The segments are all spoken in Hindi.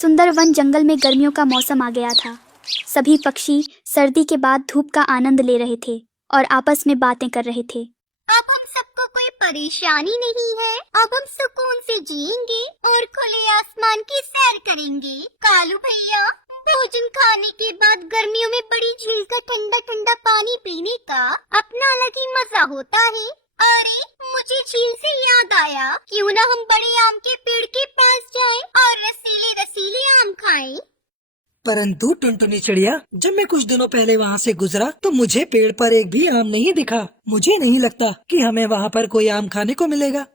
सुंदर वन जंगल में गर्मियों का मौसम आ गया था। सभी पक्षी सर्दी के बाद धूप का आनंद ले रहे थे और आपस में बातें कर रहे थे। अब हम सबको कोई परेशानी नहीं है। अब हम सुकून से जिएंगे और खुले आसमान की सैर करेंगे। कालू भैया, भोजन खाने के बाद गर्मियों में बड़ी झील का ठंडा ठंडा पानी पीने का अपना अलग ही मजा होता है। अरे, मुझे झील से याद आया, क्यों ना हम बड़े आम के पेड़ के पास जाएं और रसीले रसीले आम खाएं। परंतु टुनटुनी चिड़िया, जब मैं कुछ दिनों पहले वहाँ से गुजरा तो मुझे पेड़ पर एक भी आम नहीं दिखा। मुझे नहीं लगता कि हमें वहाँ पर कोई आम खाने को मिलेगा।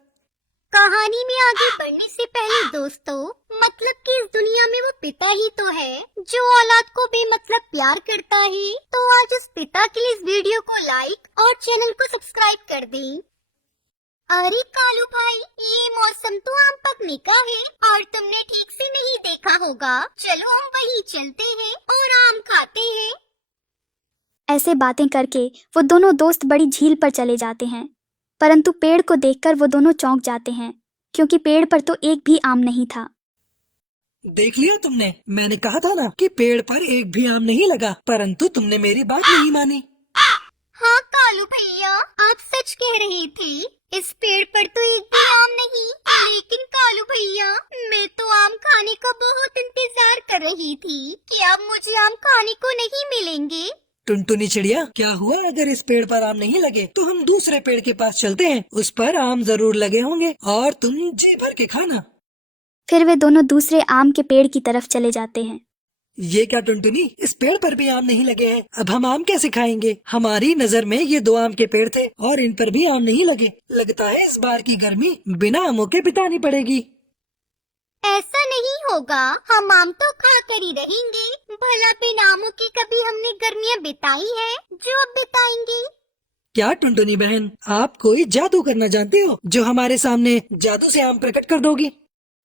कहानी में आगे बढ़ने से पहले दोस्तों, मतलब कि इस दुनिया में वो पिता ही तो है जो औलाद को बेमतलब प्यार करता है। तो आज उस पिता के लिए इस वीडियो को लाइक और चैनल को सब्सक्राइब कर दें। अरे कालू भाई, ये मौसम तो आम पकने का है और तुमने ठीक से नहीं देखा होगा। चलो हम वहीं चलते हैं और आम खाते हैं। ऐसे बातें करके वो दोनों दोस्त बड़ी झील पर चले जाते हैं, परंतु पेड़ को देखकर वो दोनों चौंक जाते हैं, क्योंकि पेड़ पर तो एक भी आम नहीं था। देख लिया तुमने, मैंने कहा था ना कि पेड़ पर एक भी आम नहीं लगा, परंतु तुमने मेरी बात नहीं मानी। हाँ कालू भैया, आप सच कह रहे थे। इस पेड़ पर तो एक भी आम नहीं, लेकिन कालू भैया, मैं तो आम खाने का बहुत इंतजार कर रही थी कि अब मुझे आम खाने को नहीं मिलेंगे। टुनटुनी चिड़िया, क्या हुआ अगर इस पेड़ पर आम नहीं लगे तो हम दूसरे पेड़ के पास चलते हैं, उस पर आम जरूर लगे होंगे और तुम जी भर के खाना। फिर वे दोनों दूसरे आम के पेड़ की तरफ चले जाते हैं। ये क्या टुनटुनी, इस पेड़ पर भी आम नहीं लगे हैं, अब हम आम कैसे खाएंगे? हमारी नजर में ये 2 आम के पेड़ थे और इन पर भी आम नहीं लगे। लगता है इस बार की गर्मी बिना आमों के बितानी पड़ेगी। ऐसा नहीं होगा, हम आम तो खा कर ही रहेंगे। भला बिना आमों के कभी हमने गर्मियाँ बिताई है जो अब बिताएंगे? क्या टुनटुनी बहन, आप कोई जादू करना जानती हो जो हमारे सामने जादू से आम प्रकट कर दोगी?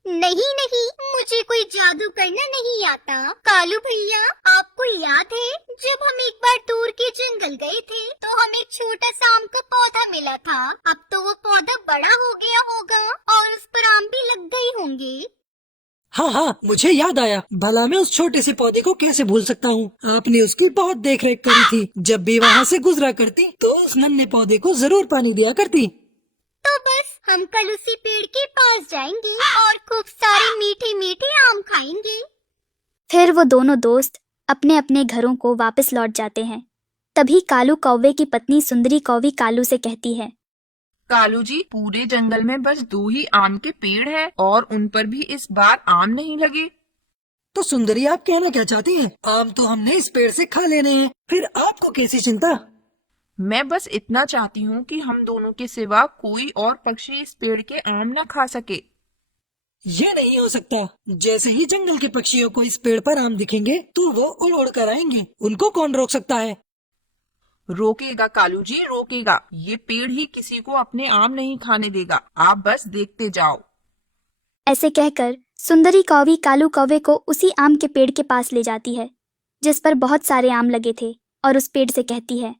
नहीं नहीं, मुझे कोई जादू करना नहीं आता। कालू भैया, आपको याद है जब हम एक बार दूर के जंगल गए थे तो हमें एक छोटा सा आम का पौधा मिला था। अब तो वो पौधा बड़ा हो गया होगा और उस पर आम भी लग गए होंगे। हाँ, मुझे याद आया। भला मैं उस छोटे से पौधे को कैसे भूल सकता हूँ। आपने उसकी बहुत देख रेख करी थी। जब भी वहाँ से गुजरा करती तो उस नन्हे पौधे को जरूर पानी दिया करती। तो बस हम कल उसी पेड़ के पास जाएंगे और खूब सारे मीठे मीठे आम खाएंगे। फिर वो दोनों दोस्त अपने अपने घरों को वापस लौट जाते हैं। तभी कालू कौवे की पत्नी सुंदरी कौवी कालू से कहती है, कालू जी, पूरे जंगल में बस 2 ही आम के पेड़ हैं और उन पर भी इस बार आम नहीं लगे। तो सुंदरी, आप कहना क्या चाहती हैं? आम तो हमने इस पेड़ से खा लेने हैं, फिर आपको कैसी चिंता? मैं बस इतना चाहती हूँ कि हम दोनों के सिवा कोई और पक्षी इस पेड़ के आम न खा सके। ये नहीं हो सकता। जैसे ही जंगल के पक्षियों को इस पेड़ पर आम दिखेंगे तो वो उड़ उड़ कर आएंगे। उनको कौन रोक सकता है? रोकेगा कालू जी, रोकेगा। ये पेड़ ही किसी को अपने आम नहीं खाने देगा। आप बस देखते जाओ। ऐसे कहकर सुंदरी कौवी कालू कौवे को उसी आम के पेड़ के पास ले जाती है जिस पर बहुत सारे आम लगे थे और उस पेड़ से कहती है,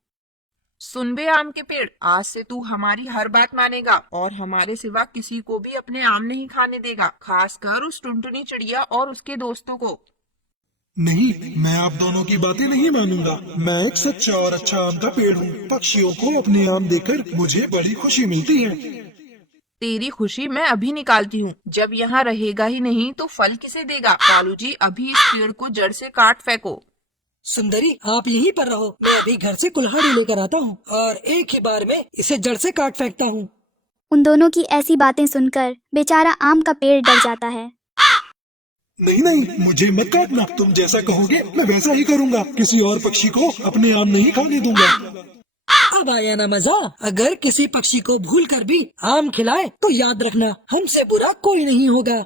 सुन बे आम के पेड़, आज से तू हमारी हर बात मानेगा और हमारे सिवा किसी को भी अपने आम नहीं खाने देगा, खासकर उस टुनटुनी चिड़िया और उसके दोस्तों को। नहीं, मैं आप दोनों की बातें नहीं मानूंगा। मैं एक सच्चा और अच्छा आम का पेड़ हूँ। पक्षियों को अपने आम देकर मुझे बड़ी खुशी मिलती है। तेरी खुशी मैं अभी निकालती हूँ। जब यहाँ रहेगा ही नहीं तो फल किसे देगा? कालू जी, अभी इस पेड़ को जड़ से काट फेंको। सुंदरी, आप यहीं पर रहो, मैं अभी घर से कुल्हाड़ी लेकर आता हूँ और एक ही बार में इसे जड़ से काट फेंकता हूँ। उन दोनों की ऐसी बातें सुनकर बेचारा आम का पेड़ डर जाता है। नहीं, मुझे मत काटना। तुम जैसा कहोगे मैं वैसा ही करूँगा। किसी और पक्षी को अपने आम नहीं खाने दूंगा। अब आया ना मजा। अगर किसी पक्षी को भूल कर भी आम खिलाए तो याद रखना, हमसे बुरा कोई नहीं होगा।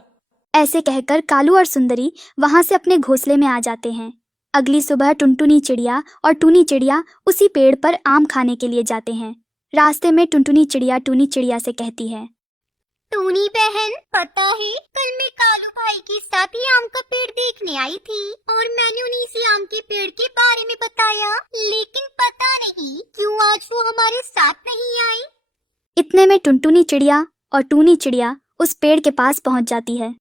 ऐसे कहकर कालू और सुंदरी वहां से अपने घोंसले में आ जाते हैं। अगली सुबह टुनटुनी चिड़िया और टूनी चिड़िया उसी पेड़ पर आम खाने के लिए जाते हैं। रास्ते में टुनटुनी चिड़िया टूनी चिड़िया से कहती है, टूनी बहन, पता है कल मैं कालू भाई के साथ ही आम का पेड़ देखने आई थी और मैंने उन्हें इसी आम के पेड़ के बारे में बताया, लेकिन पता नहीं क्यों आज वो हमारे साथ नहीं आई। इतने में टुनटुनी चिड़िया और टूनी चिड़िया उस पेड़ के पास पहुंच जाती है।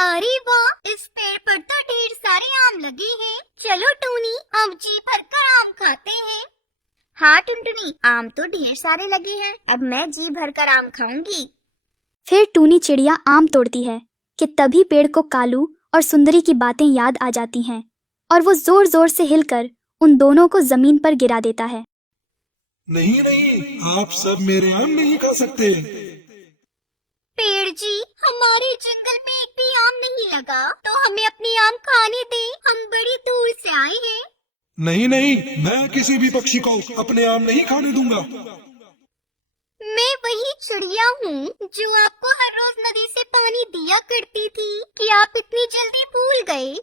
अरे वाह, इस पेड़ पर तो ढेर सारे आम लगे हैं। चलो टूनी, अब जी भरकर आम खाते हैं। हाँ टुनटुनी, आम तो ढेर सारे लगे हैं, अब मैं जी भरकर आम खाऊंगी। फिर टूनी चिड़िया आम तोड़ती है कि तभी पेड़ को कालू और सुंदरी की बातें याद आ जाती हैं और वो जोर जोर से हिलकर उन दोनों को जमीन पर गिरा देता है। नहीं नहीं, आप सब मेरे आम नहीं खा सकते। पेड़ जी, हमारे जंगल में एक भी आम नहीं लगा, तो हमें अपने आम खाने दे, हम बड़ी दूर से आए हैं। नहीं नहीं, मैं किसी भी पक्षी को अपने आम नहीं खाने दूंगा। मैं वही चिड़िया हूँ जो आपको हर रोज नदी से पानी दिया करती थी, कि आप इतनी जल्दी भूल गए।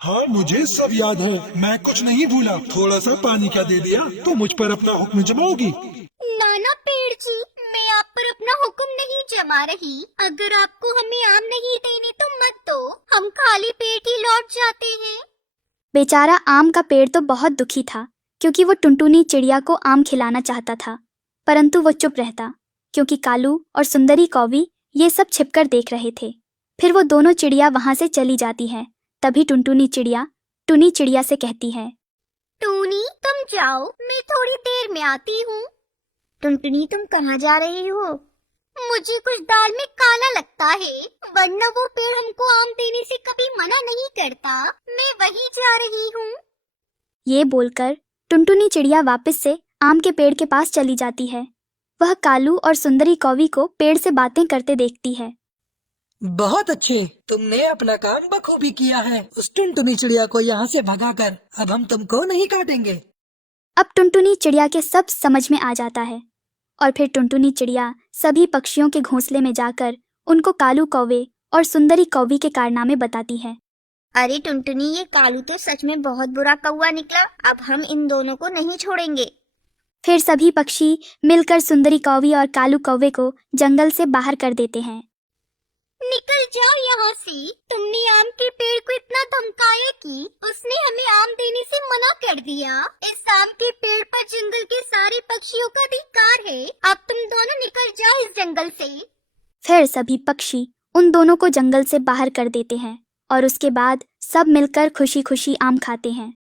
हाँ, मुझे सब याद है, मैं कुछ नहीं भूला। थोड़ा सा पानी क्या दे दिया तो मुझ पर अपना हुक्म जमाओगी? नाना पेड़ जी, मैं आप पर अपना हुक्म नहीं जमा रही। अगर आपको हमें आम नहीं देने तो मत दो, हम खाली पेट ही लौट जाते हैं। बेचारा आम का पेड़ तो बहुत दुखी था क्योंकि वो टुनटुनी चिड़िया को आम खिलाना चाहता था, परंतु वो चुप रहता क्योंकि कालू और सुंदरी कौवी ये सब छिपकर देख रहे थे। फिर वो दोनों चिड़िया वहां से चली जाती है। तभी टुनटुनी चिड़िया टुनी चिड़िया से कहती है, टूनी तुम जाओ, मैं थोड़ी देर में आती हूँ। टुनटुनी तुम कहाँ जा रही हो? मुझे कुछ दाल में काला लगता है, वरना वो पेड़ हमको आम देने से कभी मना नहीं करता। मैं वहीं जा रही हूँ। ये बोलकर टुनटुनी चिड़िया वापस से आम के पेड़ के पास चली जाती है। वह कालू और सुंदरी कौवी को पेड़ से बातें करते देखती है। बहुत अच्छे, तुमने अपना काम बखूबी किया है। उस टुनटुनी चिड़िया को यहाँ से भगाकर अब हम तुमको नहीं काटेंगे। अब टुनटुनी चिड़िया के सब समझ में आ जाता है और फिर टुनटुनी चिड़िया सभी पक्षियों के घोंसले में जाकर उनको कालू कौवे और सुंदरी कौवी के कारनामे बताती है। अरे टुनटुनी, ये कालू तो सच में बहुत बुरा कौवा निकला। अब हम इन दोनों को नहीं छोड़ेंगे। फिर सभी पक्षी मिलकर सुंदरी कौवी और कालू कौवे को जंगल से बाहर कर देते हैं। निकल जाओ यहाँ से। तुमने आम के पेड़ को इतना धमकाया कि उसने हमें आम देने से मना कर दिया। इस आम के पेड़ पर जंगल के सारे पक्षियों का अधिकार है। अब तुम दोनों निकल जाओ इस जंगल से। फिर सभी पक्षी उन दोनों को जंगल से बाहर कर देते हैं और उसके बाद सब मिलकर खुशी खुशी आम खाते हैं।